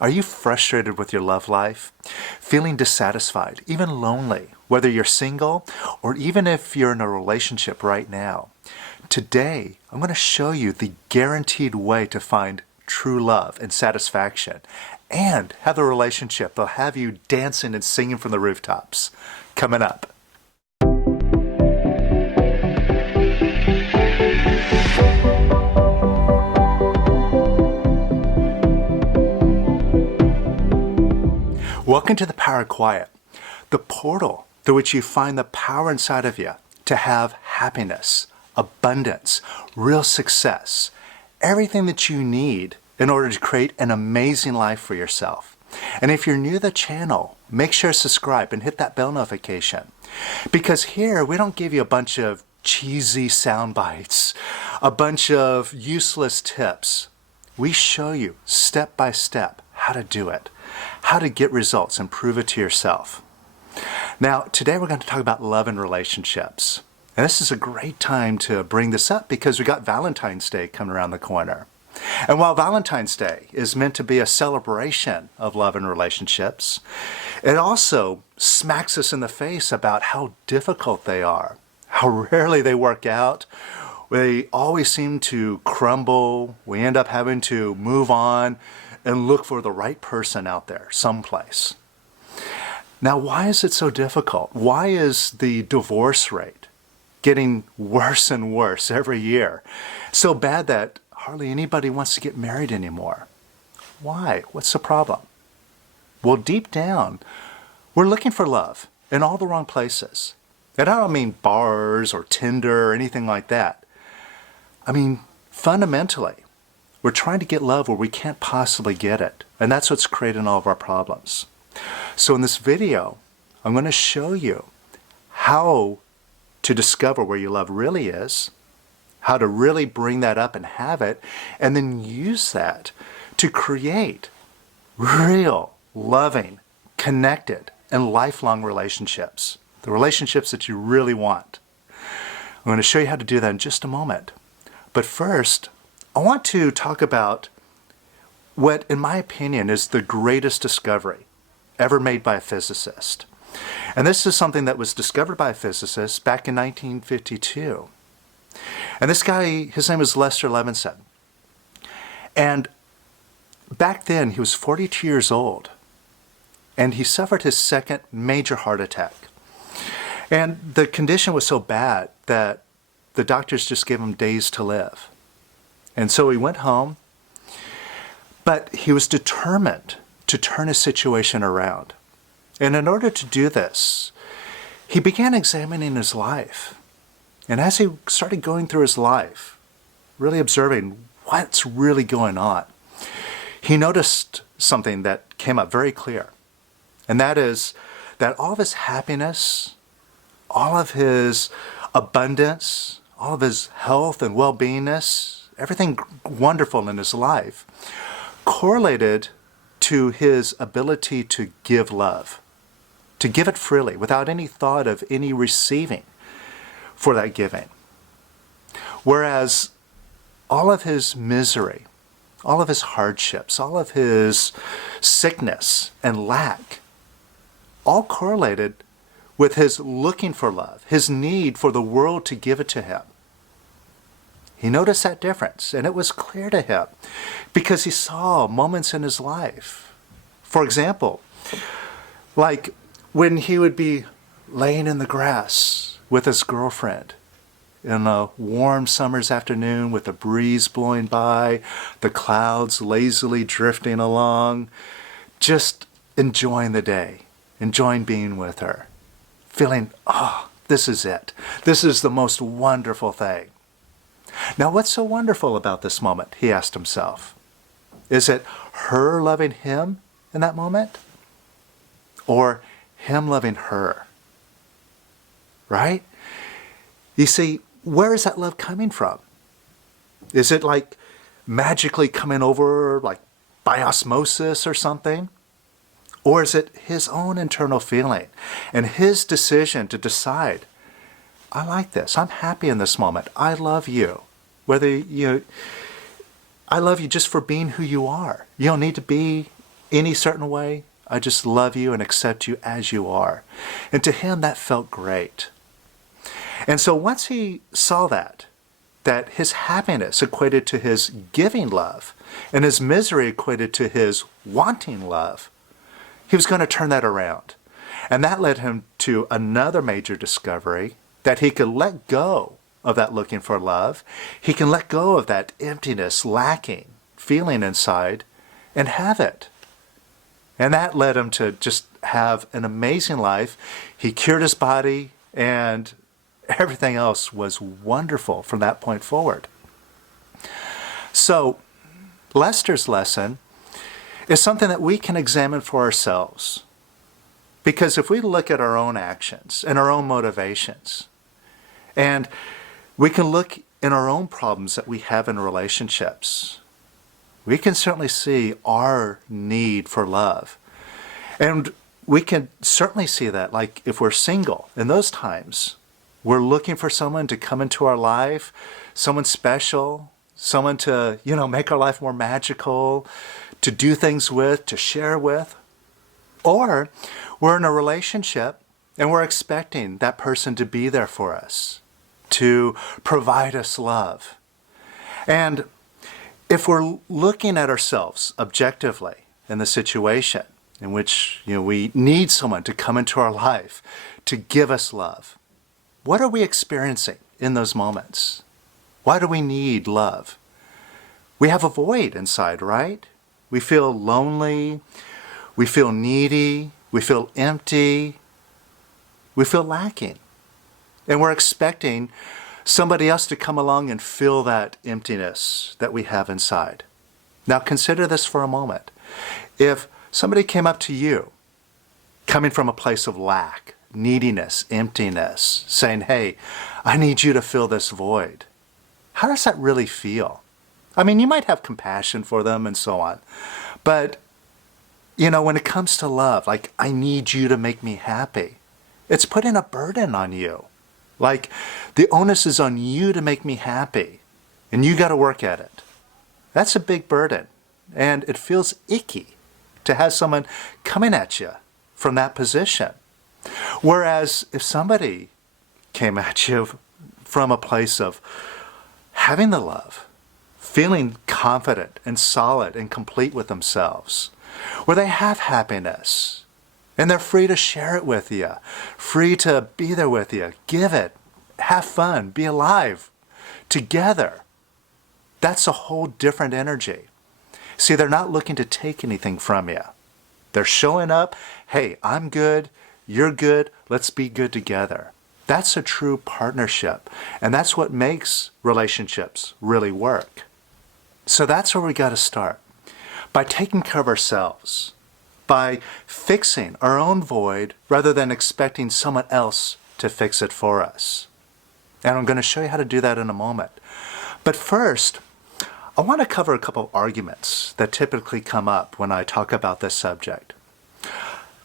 Are you frustrated with your love life? Feeling dissatisfied, even lonely, whether you're single or even if you're in a relationship right now? Today, I'm going to show you the guaranteed way to find true love and satisfaction and have a relationship that'll have you dancing and singing from the rooftops. Coming up. Welcome to the Power of Quiet, the portal through which you find the power inside of you to have happiness, abundance, real success, everything that you need in order to create an amazing life for yourself. And if you're new to the channel, make sure to subscribe and hit that bell notification. Because here, we don't give you a bunch of cheesy sound bites, a bunch of useless tips. We show you step by step how to do it, how to get results and prove it to yourself. Now, today we're going to talk about love and relationships. And this is a great time to bring this up because we got Valentine's Day coming around the corner. And while Valentine's Day is meant to be a celebration of love and relationships, it also smacks us in the face about how difficult they are, how rarely they work out. They always seem to crumble. We end up having to move on and look for the right person out there someplace. Now, why is it so difficult? Why is the divorce rate getting worse and worse every year? So bad that hardly anybody wants to get married anymore. Why? What's the problem? Well, deep down, we're looking for love in all the wrong places. And I don't mean bars or Tinder or anything like that. I mean, fundamentally, we're trying to get love where we can't possibly get it. And that's what's creating all of our problems. So in this video, I'm going to show you how to discover where your love really is, how to really bring that up and have it, and then use that to create real, loving, connected, and lifelong relationships. The relationships that you really want. I'm going to show you how to do that in just a moment. But first, I want to talk about what, in my opinion, is the greatest discovery ever made by a physicist. And this is something that was discovered by a physicist back in 1952. And this guy, his name was Lester Levinson. And back then, he was 42 years old. And he suffered his second major heart attack. And the condition was so bad that the doctors just gave him days to live. And so he went home, but he was determined to turn his situation around. And in order to do this, he began examining his life. And as he started going through his life, really observing what's really going on, he noticed something that came up very clear. And that is that all of his happiness, all of his abundance, all of his health and well-beingness, everything wonderful in his life, correlated to his ability to give love, to give it freely without any thought of any receiving for that giving. Whereas all of his misery, all of his hardships, all of his sickness and lack, all correlated with his looking for love, his need for the world to give it to him. He noticed that difference, and it was clear to him because he saw moments in his life. For example, like when he would be laying in the grass with his girlfriend in a warm summer's afternoon with the breeze blowing by, the clouds lazily drifting along, just enjoying the day, enjoying being with her, feeling, oh, this is it. This is the most wonderful thing. Now, what's so wonderful about this moment, he asked himself? Is it her loving him in that moment? Or him loving her? Right? You see, where is that love coming from? Is it like magically coming over like by osmosis or something? Or is it his own internal feeling and his decision to decide, I like this, I'm happy in this moment, I love you. I love you just for being who you are. You don't need to be any certain way. I just love you and accept you as you are. And to him, that felt great. And so once he saw that his happiness equated to his giving love and his misery equated to his wanting love, he was going to turn that around. And that led him to another major discovery, that he could let go of that looking for love. He can let go of that emptiness, lacking feeling inside and have it. And that led him to just have an amazing life. He cured his body, and everything else was wonderful from that point forward. So Lester's lesson is something that we can examine for ourselves. Because if we look at our own actions and our own motivations, and we can look in our own problems that we have in relationships, we can certainly see our need for love. And we can certainly see that, like if we're single, in those times, we're looking for someone to come into our life, someone special, someone to, make our life more magical, to do things with, to share with. Or we're in a relationship and we're expecting that person to be there for us, to provide us love. And if we're looking at ourselves objectively in the situation in which we need someone to come into our life to give us love, what are we experiencing in those moments? Why do we need love? We have a void inside, right? We feel lonely, we feel needy, we feel empty, we feel lacking. And we're expecting somebody else to come along and fill that emptiness that we have inside. Now consider this for a moment. If somebody came up to you, coming from a place of lack, neediness, emptiness, saying, hey, I need you to fill this void, how does that really feel? I mean, you might have compassion for them and so on, but when it comes to love, like, I need you to make me happy, it's putting a burden on you. Like, the onus is on you to make me happy, and you got to work at it. That's a big burden, and it feels icky to have someone coming at you from that position. Whereas if somebody came at you from a place of having the love, feeling confident and solid and complete with themselves, where they have happiness, and they're free to share it with you, free to be there with you, give it, have fun, be alive together. That's a whole different energy. See, they're not looking to take anything from you. They're showing up, hey, I'm good, you're good, let's be good together. That's a true partnership, and that's what makes relationships really work. So that's where we got to start, by taking care of ourselves, by fixing our own void rather than expecting someone else to fix it for us. And I'm going to show you how to do that in a moment. But first, I want to cover a couple of arguments that typically come up when I talk about this subject.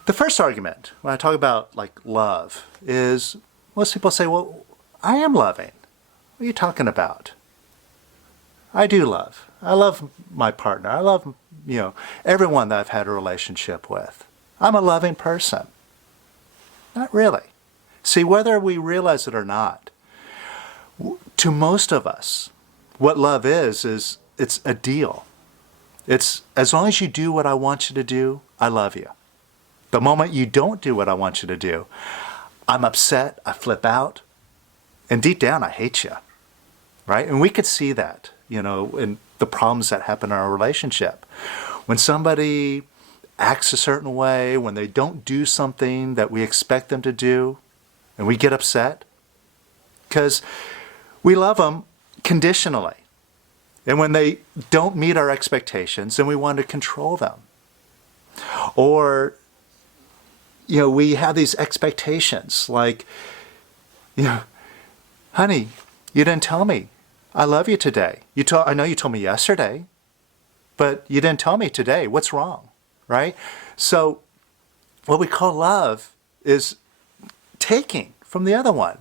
The first argument, when I talk about love, is most people say, well, I am loving. What are you talking about? I do love. I love my partner. I love, everyone that I've had a relationship with. I'm a loving person. Not really. See, whether we realize it or not, to most of us, what love is it's a deal. It's as long as you do what I want you to do, I love you. The moment you don't do what I want you to do, I'm upset, I flip out, and deep down I hate you, right? And we could see that, in the problems that happen in our relationship. When somebody acts a certain way, when they don't do something that we expect them to do, and we get upset, because we love them conditionally. And when they don't meet our expectations, then we want to control them. Or, we have these expectations like, honey, you didn't tell me I love you today. I know you told me yesterday, but you didn't tell me today. What's wrong, right? So what we call love is taking from the other one.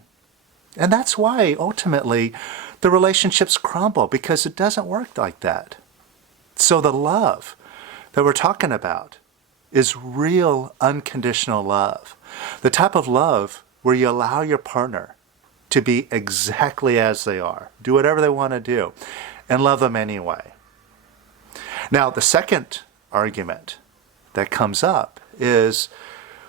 And that's why ultimately the relationships crumble, because it doesn't work like that. So the love that we're talking about is real unconditional love. The type of love where you allow your partner to be exactly as they are, do whatever they want to do, and love them anyway. Now, the second argument that comes up is,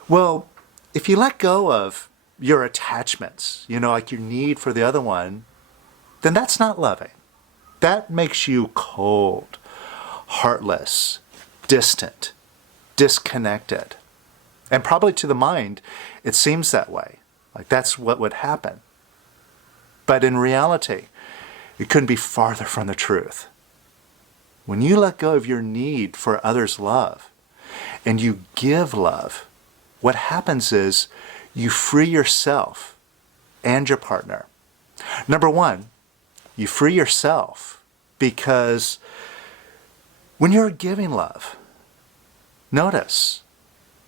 well, if you let go of your attachments, like your need for the other one, then that's not loving. That makes you cold, heartless, distant, disconnected. And probably to the mind, it seems that way. Like that's what would happen. But in reality, it couldn't be farther from the truth. When you let go of your need for others' love and you give love, what happens is you free yourself and your partner. Number one, you free yourself because when you're giving love, notice,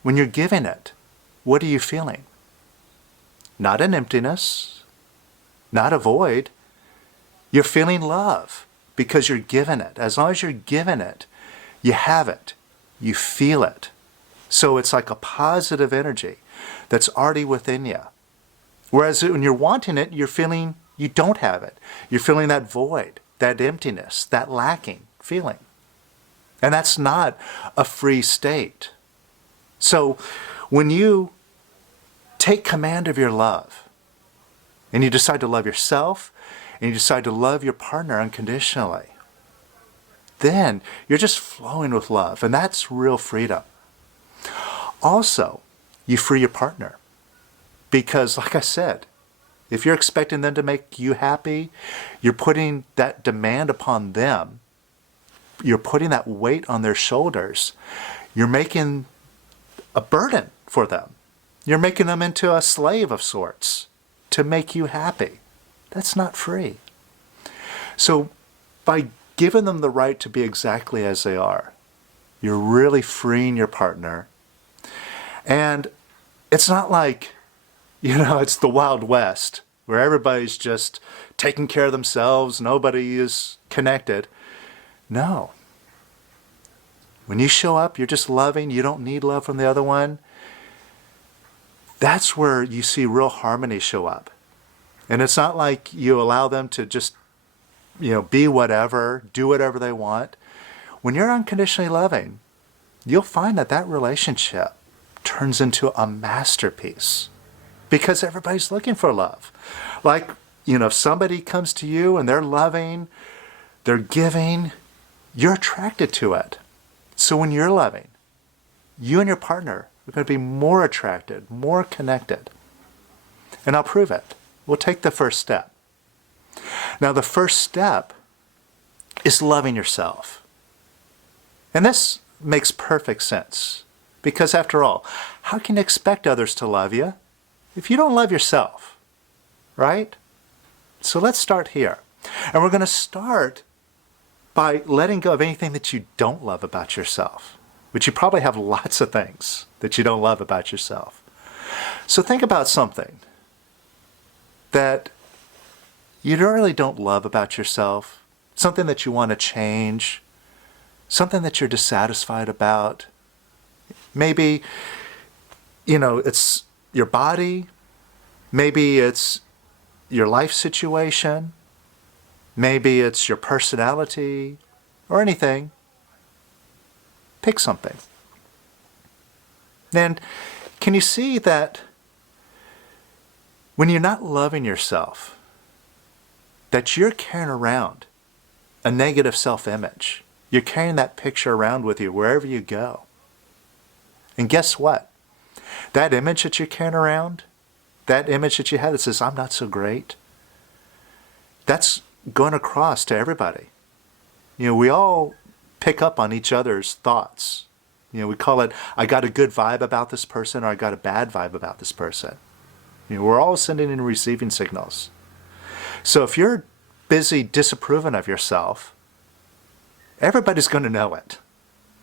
when you're giving it, what are you feeling? Not an emptiness, not a void. You're feeling love because you're giving it. As long as you're giving it, you have it, you feel it. So it's like a positive energy that's already within you. Whereas when you're wanting it, you're feeling you don't have it. You're feeling that void, that emptiness, that lacking feeling. And that's not a free state. So when you take command of your love and you decide to love yourself and you decide to love your partner unconditionally, then you're just flowing with love, and that's real freedom. Also, you free your partner because, like I said, if you're expecting them to make you happy, you're putting that demand upon them. You're putting that weight on their shoulders. You're making a burden for them. You're making them into a slave of sorts to make you happy. That's not free. So by giving them the right to be exactly as they are, you're really freeing your partner. And it's not like, it's the Wild West where everybody's just taking care of themselves, nobody is connected. No. When you show up, you're just loving, you don't need love from the other one. That's where you see real harmony show up. And it's not like you allow them to just, be whatever, do whatever they want. When you're unconditionally loving, you'll find that relationship turns into a masterpiece because everybody's looking for love. Like, if somebody comes to you and they're loving, they're giving, you're attracted to it. So when you're loving, you and your partner are going to be more attracted, more connected. And I'll prove it. We'll take the first step. Now, the first step is loving yourself. And this makes perfect sense. Because after all, how can you expect others to love you if you don't love yourself? Right? So let's start here. And we're going to start by letting go of anything that you don't love about yourself, which you probably have lots of things that you don't love about yourself. So think about something that you really don't love about yourself, something that you want to change, something that you're dissatisfied about. Maybe, it's your body. Maybe it's your life situation. Maybe it's your personality or anything. Pick something. And can you see that when you're not loving yourself, that you're carrying around a negative self-image? You're carrying that picture around with you wherever you go. And guess what? That image that you're carrying around, that image that you have that says, I'm not so great, that's going across to everybody. We all pick up on each other's thoughts. We call it, I got a good vibe about this person, or I got a bad vibe about this person. We're all sending and receiving signals. So if you're busy disapproving of yourself, everybody's going to know it.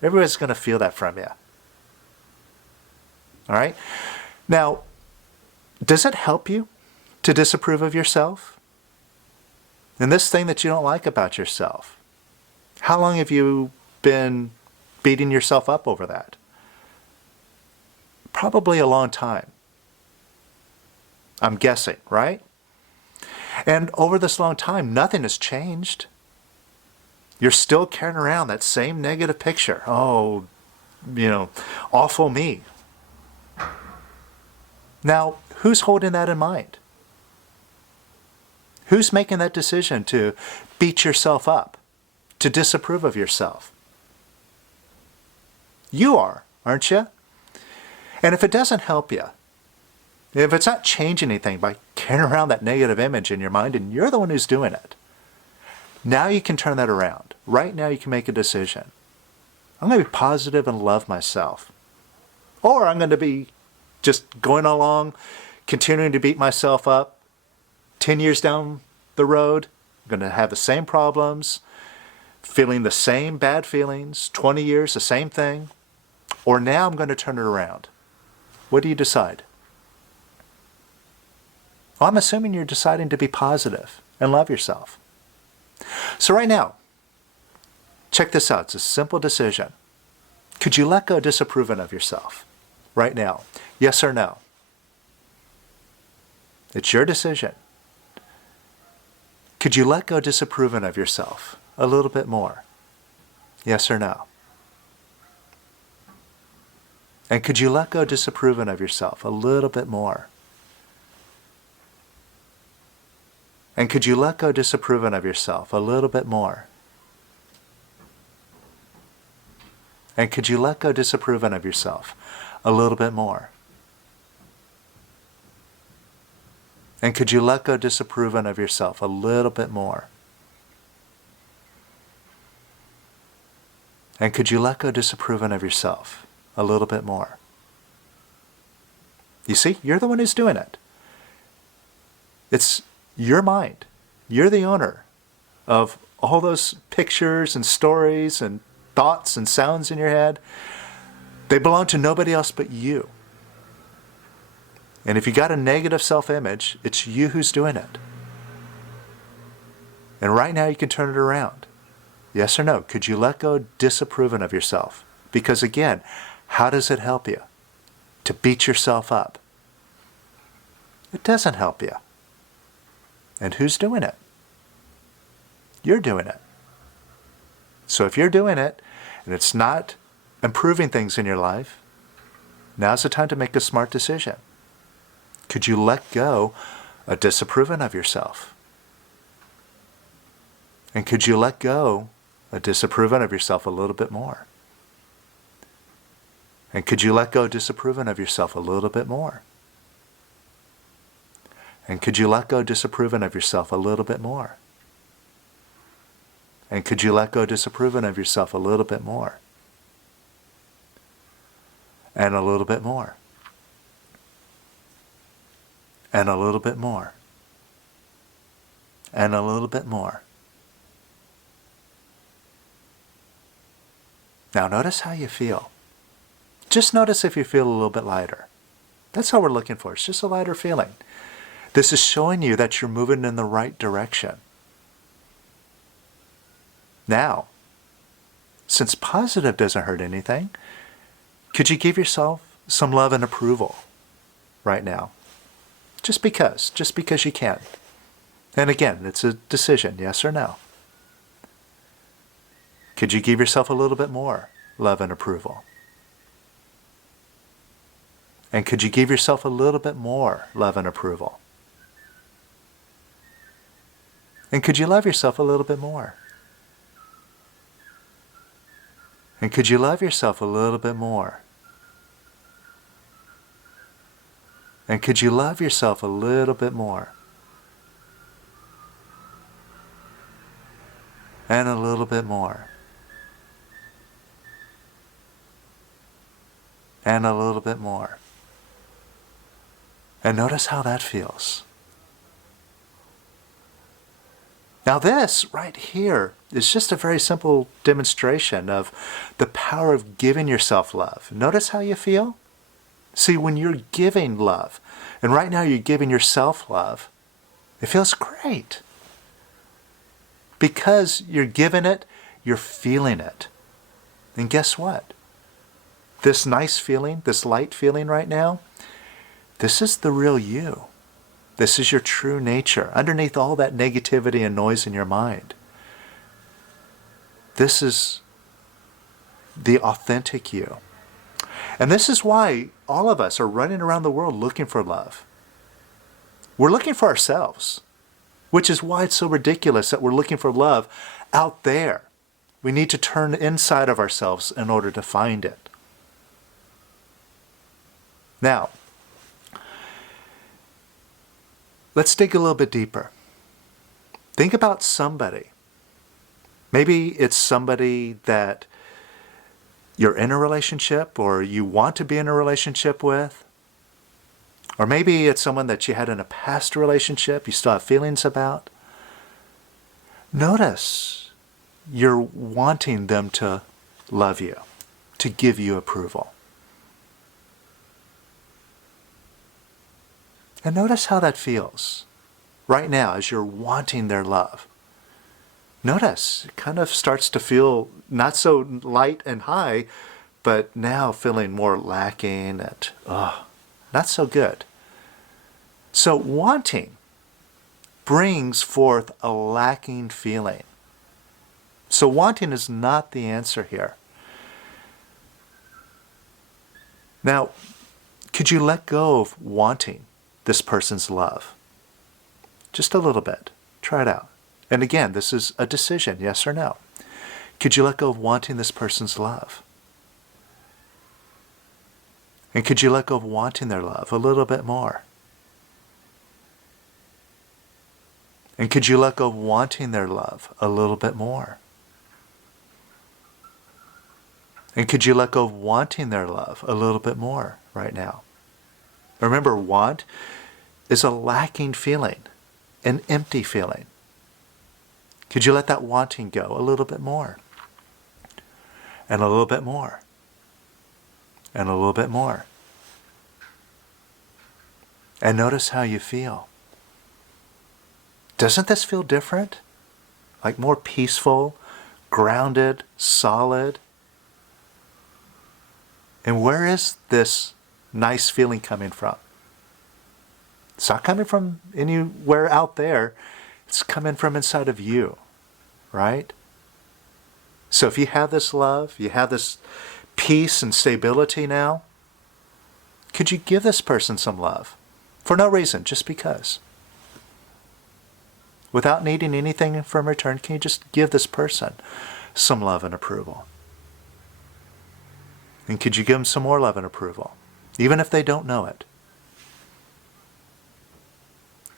Everybody's going to feel that from you. All right? Now, does it help you to disapprove of yourself? And this thing that you don't like about yourself, how long have you been beating yourself up over that? Probably a long time. I'm guessing, right? And over this long time, nothing has changed. You're still carrying around that same negative picture. Oh, awful me. Now, who's holding that in mind? Who's making that decision to beat yourself up, to disapprove of yourself? You are, aren't you? And if it doesn't help you, if it's not changing anything by carrying around that negative image in your mind and you're the one who's doing it, now you can turn that around. Right now you can make a decision. I'm going to be positive and love myself. Or I'm going to be just going along, continuing to beat myself up. 10 years down the road, I'm going to have the same problems, feeling the same bad feelings. 20 years, the same thing. Or now I'm going to turn it around. What do you decide? Well, I'm assuming you're deciding to be positive and love yourself. So right now, check this out. It's a simple decision. Could you let go of disapproving of yourself right now? Yes or no? It's your decision. Could you let go of disapproving of yourself a little bit more? Yes or no? And could you let go of disapproving of yourself a little bit more? And could you let go of disapproving of yourself a little bit more? And could you let go of disapproving of yourself a little bit more? And could you let go of disapproving of yourself a little bit more? And could you let go of disapproving of yourself a little bit more? You see, you're the one who's doing it. It's your mind. You're the owner of all those pictures and stories and thoughts and sounds in your head. They belong to nobody else but you. And if you got a negative self-image, it's you who's doing it. And right now you can turn it around. Yes or no? Could you let go of disapproving of yourself? Because again, how does it help you? To beat yourself up. It doesn't help you. And who's doing it? You're doing it. So if you're doing it, and it's not improving things in your life, now's the time to make a smart decision. Could you let go of disapproving of yourself? And could you let go of disapproving of yourself a little bit more? And could you let go of disapproving of yourself a little bit more? And could you let go of disapproving of yourself a little bit more? And could you let go of disapproving of yourself a little bit more? And a little bit more. And a little bit more. And a little bit more. Now notice how you feel. Just notice if you feel a little bit lighter. That's all we're looking for. It's just a lighter feeling. This is showing you that you're moving in the right direction. Now, since positive doesn't hurt anything, could you give yourself some love and approval right now? Just because you can. And again, it's a decision, yes or no. Could you give yourself a little bit more love and approval? And could you give yourself a little bit more love and approval? And could you love yourself a little bit more? And could you love yourself a little bit more? And could you love yourself a little bit more? And a little bit more. And a little bit more. And notice how that feels. Now this right here is just a very simple demonstration of the power of giving yourself love. Notice how you feel? See, when you're giving love, and right now you're giving yourself love, it feels great. Because you're giving it, you're feeling it. And guess what? This nice feeling, this light feeling right now, this is the real you. This is your true nature, underneath all that negativity and noise in your mind. This is the authentic you. And this is why all of us are running around the world looking for love. We're looking for ourselves, which is why it's so ridiculous that we're looking for love out there. We need to turn inside of ourselves in order to find it. Now, let's dig a little bit deeper. Think about somebody. Maybe it's somebody that you're in a relationship or you want to be in a relationship with. Or maybe it's someone that you had in a past relationship you still have feelings about. Notice you're wanting them to love you, to give you approval. And notice how that feels right now as you're wanting their love. Notice it kind of starts to feel not so light and high, but now feeling more lacking and not so good. So wanting brings forth a lacking feeling. So wanting is not the answer here. Now, could you let go of wanting this person's love? Just a little bit. Try it out. And again, this is a decision, yes or no. Could you let go of wanting this person's love? And could you let go of wanting their love a little bit more? And could you let go of wanting their love a little bit more? And could you let go of wanting their love a little bit more right now? Remember, want is a lacking feeling, an empty feeling. Could you let that wanting go a little bit more? And a little bit more. And a little bit more. And notice how you feel. Doesn't this feel different? Like more peaceful, grounded, solid? And where is this nice feeling coming from? It's not coming from anywhere out there. It's coming from inside of you, right? So if you have this love, you have this peace and stability now, could you give this person some love? For no reason, just because. Without needing anything from return, can you just give this person some love and approval? And could you give them some more love and approval, even if they don't know it?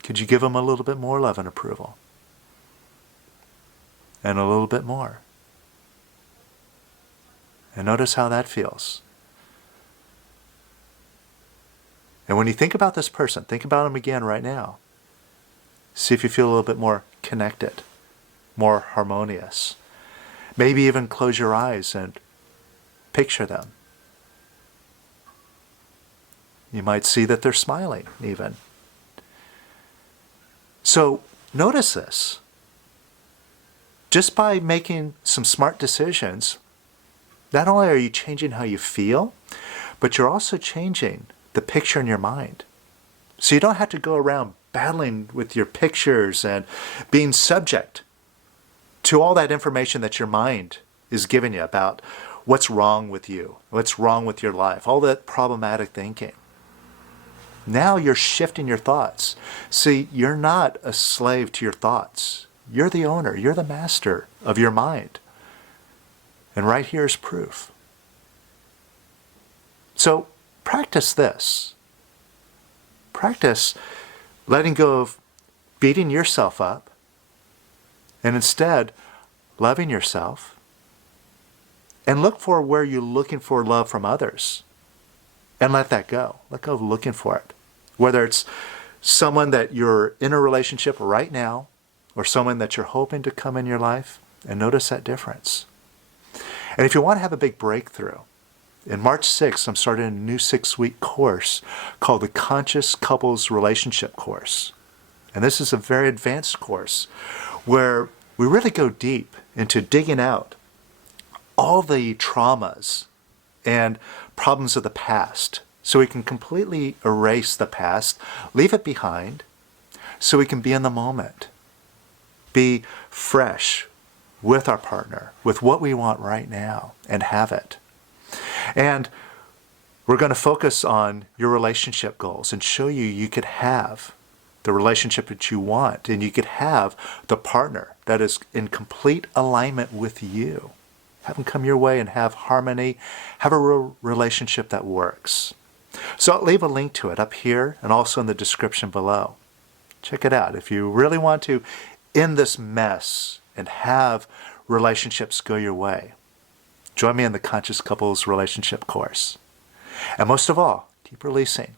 Could you give them a little bit more love and approval? And a little bit more. And notice how that feels. And when you think about this person, think about them again right now. See if you feel a little bit more connected, more harmonious. Maybe even close your eyes and picture them. You might see that they're smiling even. So notice this. Just by making some smart decisions, not only are you changing how you feel, but you're also changing the picture in your mind. So you don't have to go around battling with your pictures and being subject to all that information that your mind is giving you about what's wrong with you, what's wrong with your life, all that problematic thinking. Now you're shifting your thoughts. See, you're not a slave to your thoughts. You're the owner. You're the master of your mind. And right here is proof. So practice this. Practice letting go of beating yourself up and instead loving yourself. And look for where you're looking for love from others. And let that go. Let go of looking for it. Whether it's someone that you're in a relationship right now or someone that you're hoping to come in your life, and notice that difference. And if you want to have a big breakthrough, in March 6th, I'm starting a new 6-week course called the Conscious Couples Relationship Course. And this is a very advanced course where we really go deep into digging out all the traumas and problems of the past so we can completely erase the past, leave it behind, so we can be in the moment, be fresh with our partner, with what we want right now, and have it. And we're going to focus on your relationship goals and show you could have the relationship that you want, and you could have the partner that is in complete alignment with you. Have them come your way and have harmony, have a real relationship that works. So I'll leave a link to it up here and also in the description below. Check it out. If you really want to end this mess and have relationships go your way, join me in the Conscious Couples Relationship course. And most of all, keep releasing.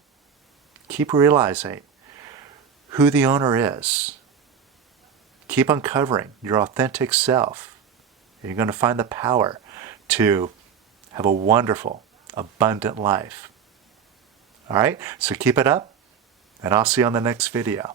Keep realizing who the owner is. Keep uncovering your authentic self. And you're going to find the power to have a wonderful, abundant life. All right? So keep it up, and I'll see you on the next video.